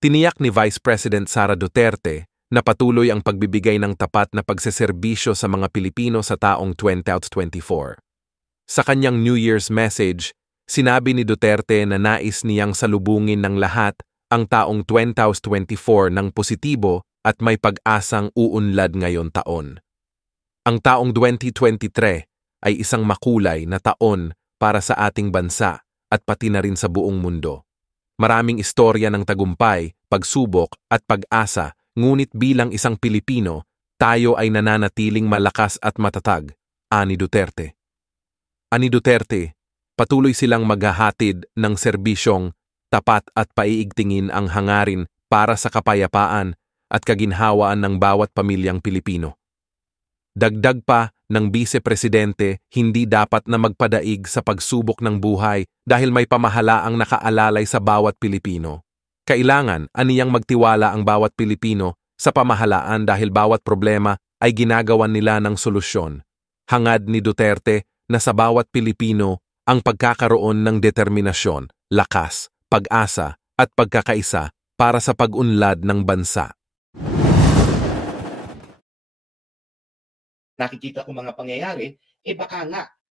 Tiniyak ni Vice President Sara Duterte na patuloy ang pagbibigay ng tapat na pagseserbisyo sa mga Pilipino sa taong 2024. Sa kanyang New Year's message, sinabi ni Duterte na nais niyang salubungin ng lahat ang taong 2024 ng positibo at may pag-asang uunlad ngayon taon. Ang taong 2023 ay isang makulay na taon para sa ating bansa at pati na rin sa buong mundo. Maraming istorya ng tagumpay, pagsubok at pag-asa, ngunit bilang isang Pilipino, tayo ay nananatiling malakas at matatag, ani Duterte. Ani Duterte, patuloy silang maghahatid ng serbisyong tapat at paiigtingin ang hangarin para sa kapayapaan at kaginhawaan ng bawat pamilyang Pilipino. Dagdag pa ng Vice-Presidente, hindi dapat na magpadaig sa pagsubok ng buhay dahil may pamahalaang nakaalalay sa bawat Pilipino. Kailangan aniyang magtiwala ang bawat Pilipino sa pamahalaan dahil bawat problema ay ginagawan nila ng solusyon. Hangad ni Duterte na sa bawat Pilipino ang pagkakaroon ng determinasyon, lakas, pag-asa at pagkakaisa para sa pag-unlad ng bansa. Nakikita ko mga pangyayari,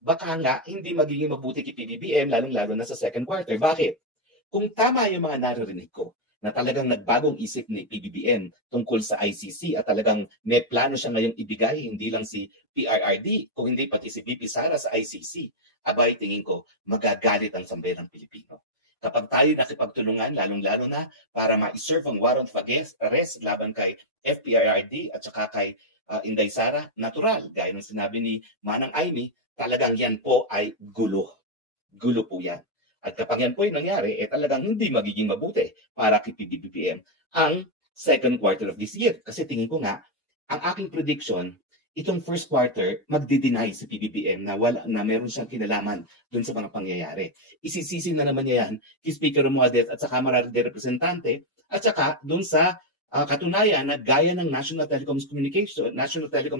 baka nga hindi magiging mabuti kay PBBM lalong-lalo na sa second quarter. Bakit? Kung tama yung mga naririnig ko na talagang nagbagong isip ni PBBM tungkol sa ICC at talagang may plano siya ngayong ibigay, hindi lang si PRRD, kung hindi pati si VP Sara sa ICC, abay tingin ko magagalit ang sambayanang Pilipino. Kapag tayo nakipagtulungan, lalong-lalo na para ma-serve ang warrant of arrest laban kay FPRRD at saka kay Inday Sara, natural. Gaya ng sinabi ni Manang Aimee, talagang yan po ay gulo. Gulo po yan. At kapag yan po yung nangyari, talagang hindi magiging mabuti para kay PBBM ang second quarter of this year. Kasi tingin ko nga, ang aking prediction, itong first quarter, magdi-deny si PBBM na meron siyang kinalaman dun sa mga pangyayari. Isisisi na naman niya yan kay Speaker Romualdez at sa Kamara de Representante at saka dun sa katunayan na gaya ng National Telecoms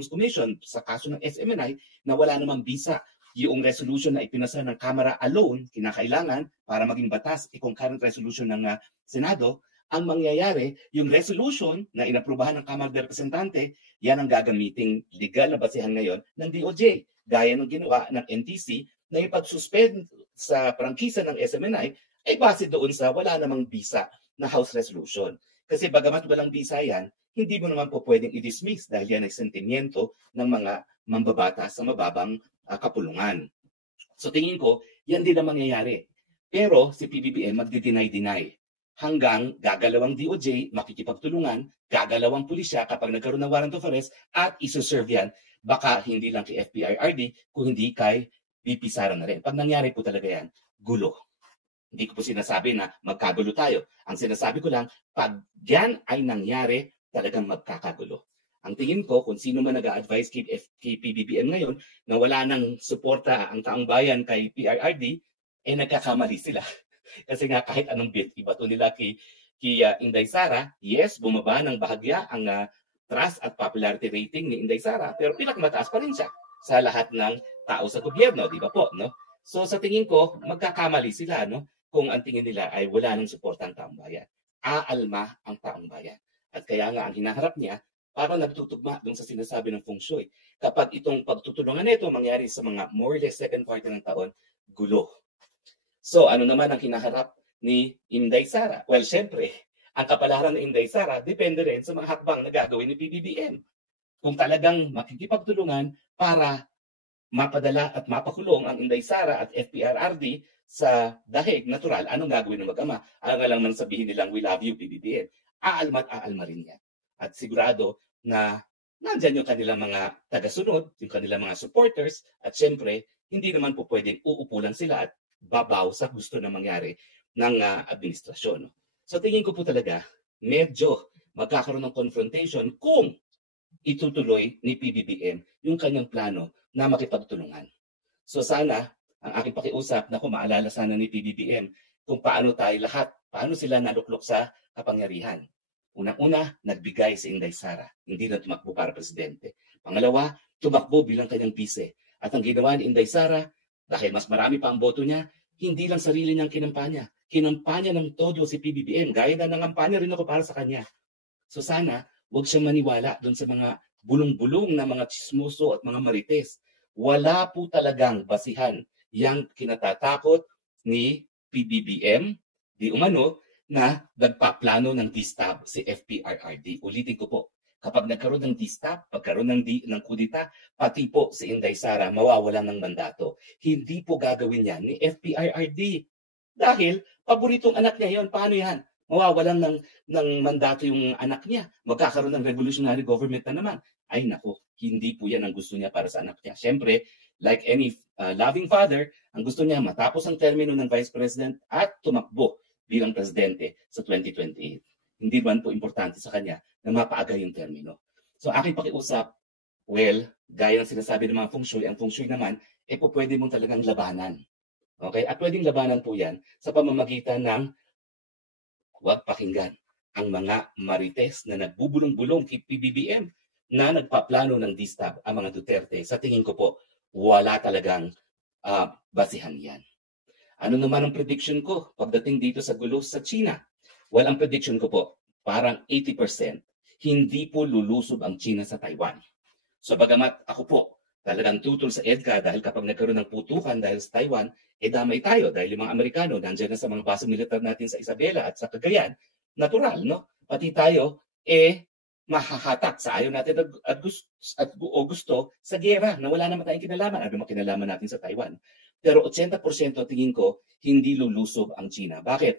Commission sa kaso ng SMNI na wala namang bisa yung resolution na ipinasa ng Kamara alone, kinakailangan para maging batas, concurrent resolution ng Senado, ang mangyayari, yung resolution na inaprubahan ng Kamara de Representante, yan ang gagamiting legal na basehan ngayon ng DOJ. Gaya ng ginawa ng NTC na yung pag-suspend sa prangkisa ng SMNI ay base doon sa wala namang bisa na House resolution. Kasi bagamat walang bisa yan, hindi mo naman po pwedeng i-dismiss dahil yan ay sentimiento ng mga mambabatas sa mababang kapulungan. So tingin ko, yan din ang mangyayari. Pero si PBBM magdi-deny-deny hanggang gagalawang DOJ, makikipagtulungan, gagalawang pulisya kapag nagkaroon ng warrant of arrest at isoserve yan, baka hindi lang kay FPRRD, kung hindi kay VP Sara na rin. Pag nangyari po talaga yan, gulo. Hindi ko po sinasabi na magkagulo tayo. Ang sinasabi ko lang, pag yan ay nangyari, talagang magkakagulo. Ang tingin ko, kung sino man nag-a-advise kay PBBM ngayon na wala nang suporta ang taong bayan kay PRRD, nagkakamali sila. Kasi nga kahit anong bit, ibato nila kay Inday Sara, yes, bumaba ng bahagya ang trust at popularity rating ni Inday Sara, pero pinakamataas pa rin siya sa lahat ng tao sa gobyerno, di ba po? No? So sa tingin ko, magkakamali sila, no? Kung ang tingin nila ay wala nang suporta ang taong bayan. Aalma ang taong bayan. At kaya nga ang hinaharap niya, parang nagtutugma dun sa sinasabi ng feng shui. Kapag itong pagtutulungan nito mangyari sa mga more or less second quarter ng taon, gulo. So ano naman ang hinaharap ni Inday Sara? Well, syempre, ang kapalaran ng Inday Sara depende rin sa mga hakbang na gagawin ni PBBM. Kung talagang makikipagtulungan para mapadala at mapakulong ang Inday Sara at FPRRD sa dahig natural, anong gagawin ng mag-ama? Alam nga lang nang sabihin nilang, we love you, PBBM. Aalma at aalma rin yan. At sigurado na nandyan yung kanilang mga tagasunod, yung kanilang mga supporters, at syempre, hindi naman po pwedeng uupo lang sila at babaw sa gusto na mangyari ng administrasyon. So tingin ko po talaga, medyo magkakaroon ng confrontation kung itutuloy ni PBBM yung kanyang plano na makipagtulungan. So sana, ang aking pakiusap na kung maalala sana ni PBBM kung paano tayo lahat, paano sila naluklok sa kapangyarihan. Unang-una, nagbigay si Inday Sara, hindi na tumakbo para presidente. Pangalawa, tumakbo bilang kanyang bise. At ang ginawa ni Inday Sara, dahil mas marami pa ang boto niya, hindi lang sarili niyang kinampanya, kinampanya ng todo si PBBM. Gaya na nangampanya rin ako para sa kanya. So sana, huwag siyang maniwala doon sa mga bulong-bulong na mga chismoso at mga marites. Wala po talagang basihan yang kinatatakot ni PBBM, di umano, na nagpaplano ng DSTAB si FPRRD. Ulitin ko po, kapag nagkaroon ng DSTAB, pagkaroon ng kudita, pati po si Inday Sara mawawalan ng mandato. Hindi po gagawin yan ni FPRRD. Dahil paboritong anak niya yon. Paano yan? Mawawalan ng mandato yung anak niya. Magkakaroon ng revolutionary government na naman. Ay nako, hindi po yan ang gusto niya para sa anak niya. Siyempre, like any loving father, ang gusto niya matapos ang termino ng Vice President at tumakbo bilang presidente sa 2028. Hindi man po importante sa kanya na mapaaga yung termino. So aking pakiusap, well, gaya ng sinasabi ng mga feng shui, ang feng shui naman, po pwede mong talagang labanan. Okay? At pwedeng labanan po yan sa pamamagitan ng huwag pakinggan ang mga marites na nagbubulong-bulong kay PBBM na nagpaplano ng DSTAB ang mga Duterte. Sa tingin ko po, wala talagang basihan yan. Ano naman ang prediction ko pagdating dito sa gulo sa China? Well, ang prediction ko po, parang 80%, hindi po lulusob ang China sa Taiwan. So bagamat ako po, talagang tutol sa EDCA dahil kapag nagkaroon ng putukan dahil sa Taiwan, damay tayo dahil yung mga Amerikano nandiyan na sa mga base militar natin sa Isabela at sa Cagayan. Natural, no? Pati tayo, mahahatak sa ayaw natin at gusto sa gera na wala naman tayong kinalaman. Ano mga kinalaman natin sa Taiwan? Pero 80% tingin ko, hindi lulusob ang China. Bakit?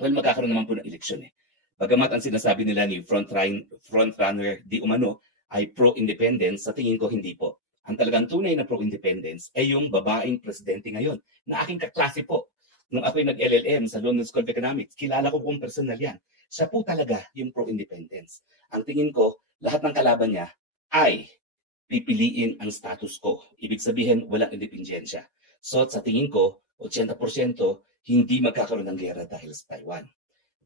Well, magkakaroon naman po ng eleksyon eh. Bagamat ang sinasabi nila ni frontrunner di umano ay pro-independence, sa tingin ko hindi po. Ang talagang tunay na pro-independence ay yung babaeng presidente ngayon na aking kaklase po. Nung ako'y nag-LLM sa London School of Economics, kilala ko kung personal yan. Siya po talaga yung pro-independence. Ang tingin ko, lahat ng kalaban niya ay pipiliin ang status quo. Ibig sabihin, walang independensya. So sa tingin ko, 80% hindi magkakaroon ng gera dahil sa Taiwan.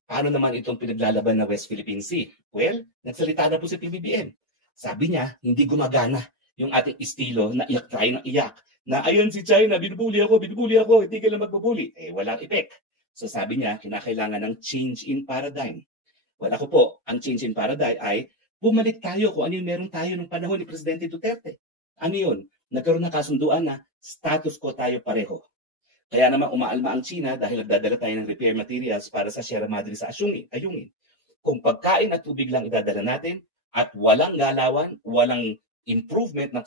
Paano naman itong pinaglalaban na West Philippine Sea? Well, nagsalita na po si PBBM. Sabi niya, hindi gumagana yung ating estilo na iyak tayo ng iyak. Na ayun si China, binubuli ako, hindi ka lang magbubuli. Walang effect. So sabi niya, kinakailangan ng change in paradigm. Well, ako po, ang change in paradigm ay bumalik tayo kung ano yung meron tayo nung panahon ni Presidente Duterte. Ano yun? Nagkaroon ng kasunduan na status quo tayo pareho. Kaya naman umaalma ang China dahil nagdadala tayo ng repair materials para sa Sierra Madre sa Ayungin. Kung pagkain at tubig lang idadala natin at walang galawan, walang improvement ng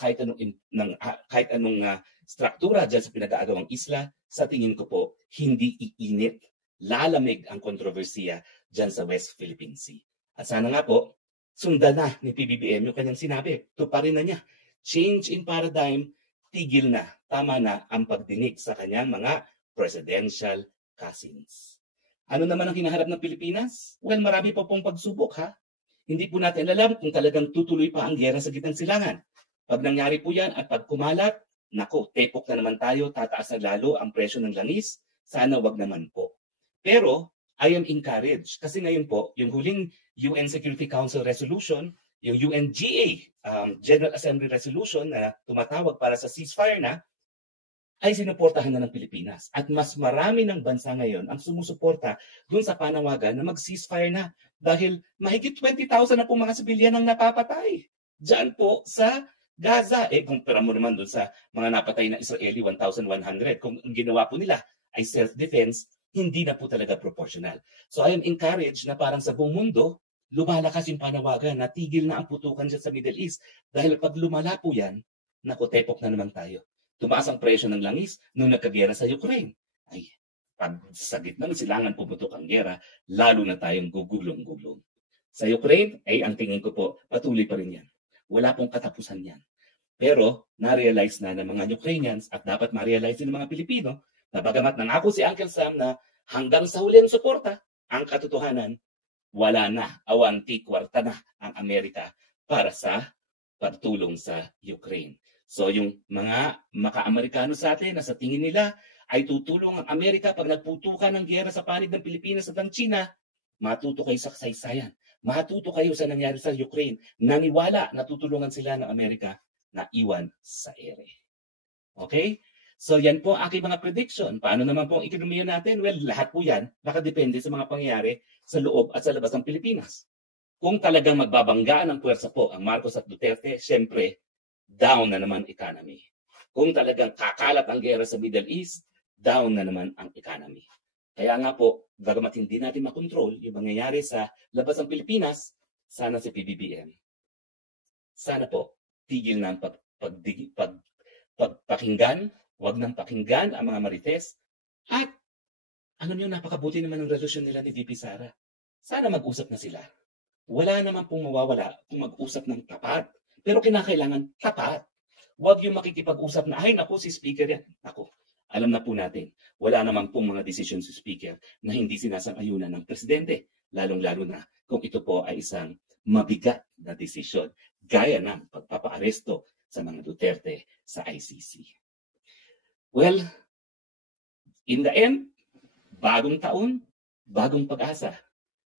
kahit anong struktura dyan sa pinag-aagawang isla, sa tingin ko po, hindi iinit, lalamig ang kontrobersiya dyan sa West Philippine Sea. At sana nga po, sundan na ni PBBM yung kanyang sinabi. Tuparin na niya. Change in paradigm, tigil na. Tama na ang pagdinig sa kanyang mga presidential cousins. Ano naman ang hinaharap ng Pilipinas? Well, marami pa pong pagsubok ha. Hindi po natin alam kung talagang tutuloy pa ang giyera sa gitnang silangan. Pag nangyari po yan at pag kumalat, nako, tepok na naman tayo, tataas na lalo ang presyo ng langis. Sana wag naman po. Pero I am encouraged kasi ngayon po, yung huling UN Security Council resolution, yung UNGA General Assembly resolution na tumatawag para sa ceasefire na, ay sinuportahan na ng Pilipinas. At mas marami ng bansa ngayon ang sumusuporta dun sa panawagan na mag-ceasefire na dahil mahigit 20,000 na po mga sibilyan ang napapatay. Diyan po sa Gaza. Kumpara mo naman dun sa mga napatay na Israeli, 1,100. Kung ang ginawa po nila ay self-defense, hindi na po talaga proportional. So I am encouraged na parang sa buong mundo, lumalakas yung panawagan na tigil na ang putukan dyan sa Middle East. Dahil pag lumala po yan, naku, tepok na naman tayo. Tumaas ang presyo ng langis nung nagkagera sa Ukraine. Ay, pag sa gitna ng silangan pumutok ang gera, lalo na tayong gugulong-gulong. Sa Ukraine, ang tingin ko po, patuloy pa rin yan. Wala pong katapusan yan. Pero, na-realize na ng mga Ukrainians at dapat ma-realize din ng mga Pilipino na bagamat nangako si Uncle Sam na hanggang sa huli ang suporta, ang katotohanan, wala na, awanti kwarta na ang Amerika para sa pagtulong sa Ukraine. So yung mga maka-Amerikano sa atin na sa tingin nila ay tutulong ang Amerika pag nagputukan ng giyera sa panig ng Pilipinas at ng China, matuto kayo sa kasaysayan. Matuto kayo sa nangyari sa Ukraine. Naniwala na tutulungan sila ng Amerika na iwan sa ere. Okay? So yan po ang aking mga prediction. Paano naman po ang ekonomiya natin? Well, lahat po yan nakadepende sa mga pangyayari sa loob at sa labas ng Pilipinas. Kung talagang magbabanggaan ng puwersa po ang Marcos at Duterte, syempre, down na naman economy. Kung talagang kakalat ang gera sa Middle East, down na naman ang economy. Kaya nga po, bagamat hindi natin makontrol yung mangyayari sa labas ng Pilipinas, sana si PBBM. Sana po, tigil na ang pagpakinggan, wag nang pakinggan ang mga marites. At alam niyo, napakabuti naman ng relasyon nila ni VP Sara. Sana mag-usap na sila. Wala naman pong mawawala kung mag-usap ng tapat. Pero kinakailangan tapat. Huwag yung makikipag-usap na, ay naku, si speaker yan. Naku, alam na po natin, wala naman pong mga decision si speaker na hindi sinasang-ayunan ng presidente. Lalong-lalo na kung ito po ay isang mabigat na desisyon. Gaya ng pagpapaaresto sa mga Duterte sa ICC. Well, in the end, bagong taon, bagong pag-asa.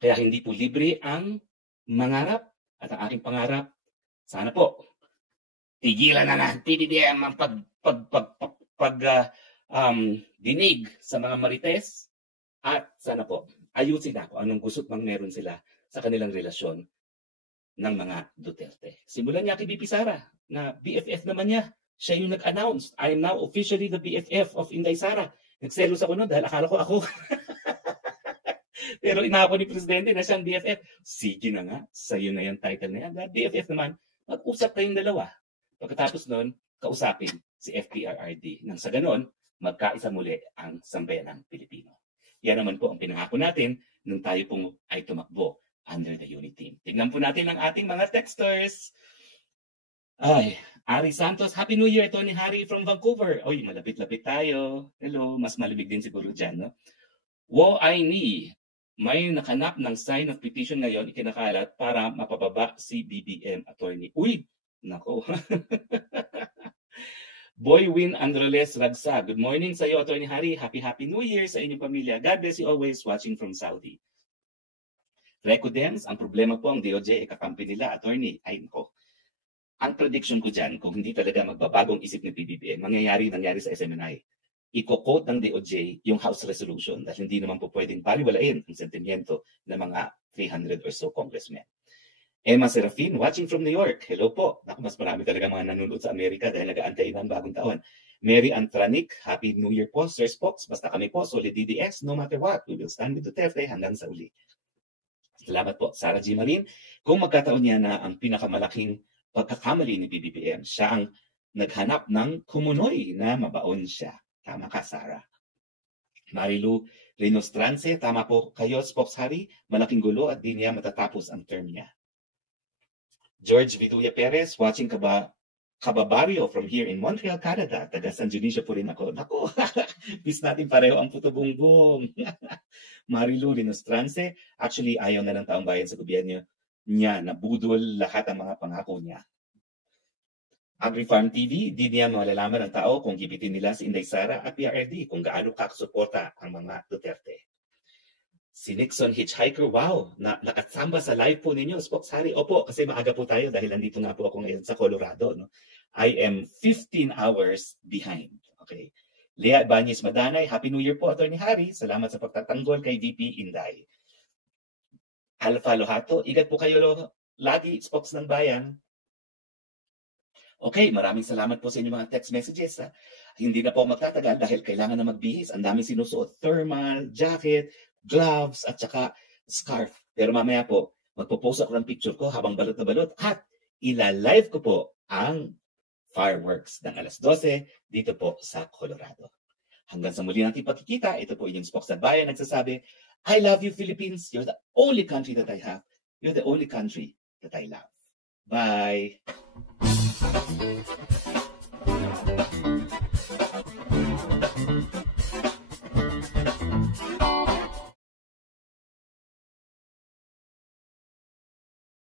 Kaya hindi po libre ang mangarap at ang aking pangarap. Sana po, tigilan na ng PBBM ang dinig sa mga marites at sana po, ayusin na kung anong gusto't mang meron sila sa kanilang relasyon ng mga Duterte. Simulan niya kay VP Sara na BFF naman niya. Siya yung nag-announce, I am now officially the BFF of Inday Sara. Nagselos ako noon dahil akala ko ako. Pero inako ni Presidente na siyang BFF. Sige na nga, sa'yo na yung title na yan. BFF naman, mag-usap kayong dalawa. Pagkatapos noon, kausapin si FPRRD. Nang sa ganon, magkaisa muli ang sambayan ng Pilipino. Yan naman po ang pinangako natin nung tayo pong ay tumakbo under the unit team. Tignan po natin ang ating mga texters. Ay, Ari Santos, Happy New Year, Tony Harry from Vancouver. Oy, malapit-lapit tayo. Hello, mas malamig din siguro dyan, no? Wo ay ni, may nakanap ng sign of petition ngayon ikinakalat para mapababa si BBM attorney. Uy, nako. Boy Win Androles Ragsa, good morning sa iyo, Attorney Harry. Happy New Year sa inyong pamilya. God bless you always watching from Saudi. Recodems, ang problema po ang DOJ, kakampi nila, attorney. Ay, nako. Ang prediction ko dyan, kung hindi talaga magbabagong isip ni PBBM, nangyari sa SMNI. Iko-quote ng DOJ yung House Resolution dahil hindi naman po pwedeng baliwalain ang sentimiento ng mga 300 or so congressmen. Emma Serafin, watching from New York. Hello po. Naku, mas marami talaga mga nanonood sa Amerika dahil nag-aantay ng bagong taon. Mary Antranik, Happy New Year po, Sir Spox. Basta kami po, solid DDS, no matter what. We will stand with Duterte hanggang sa uli. Salamat po, Sarah G. Marin. Kung magkataon niya na ang pinakamalaking pagkakamali ni PBBM, siya ang naghanap ng kumunoy na mabaon siya. Tama ka, Sarah. Marilu Rinostrance, tama po kayo, Spox Harry. Malaking gulo at di niya matatapos ang term niya. George Viduya Perez, watching Kababaryo from here in Montreal, Canada. Taga San Dionisio po rin ako. Naku, bis natin pareho ang puto bongbong. Marilu Rinostrance, actually ayaw na ng taong bayan sa gobyerno niya na budol lahat ang mga pangako niya. AgriFarm TV, di niya malalaman ng tao kung gibitin nila si Inday Sara at PRRD kung gaano kakasuporta ang mga Duterte. Si Nixon Hitchhiker, wow, nakasamba sa live po ninyo, Spox Harry. Opo, kasi maaga po tayo dahil nandito nga po ako ngayon sa Colorado. No? I am 15 hours behind. Okay. Lea Banyes Madanay, Happy New Year po, Attorney Harry. Salamat sa pagtatanggol kay VP Inday. Alpha Lohato, ingat po kayo lagi, Spox ng Bayan. Okay, maraming salamat po sa inyong mga text messages. Ha? Hindi na po magtatagal dahil kailangan na magbihis. Ang dami sinusuot, thermal, jacket, gloves, at saka scarf. Pero mamaya po, magpo-post ako ng picture ko habang balot na balot at ila-live ko po ang fireworks ng alas 12 dito po sa Colorado. Hanggang sa muli natin pagkikita, ito po inyong Spox na Bayan nagsasabi, I love you, Philippines. You're the only country that I have. You're the only country that I love. Bye.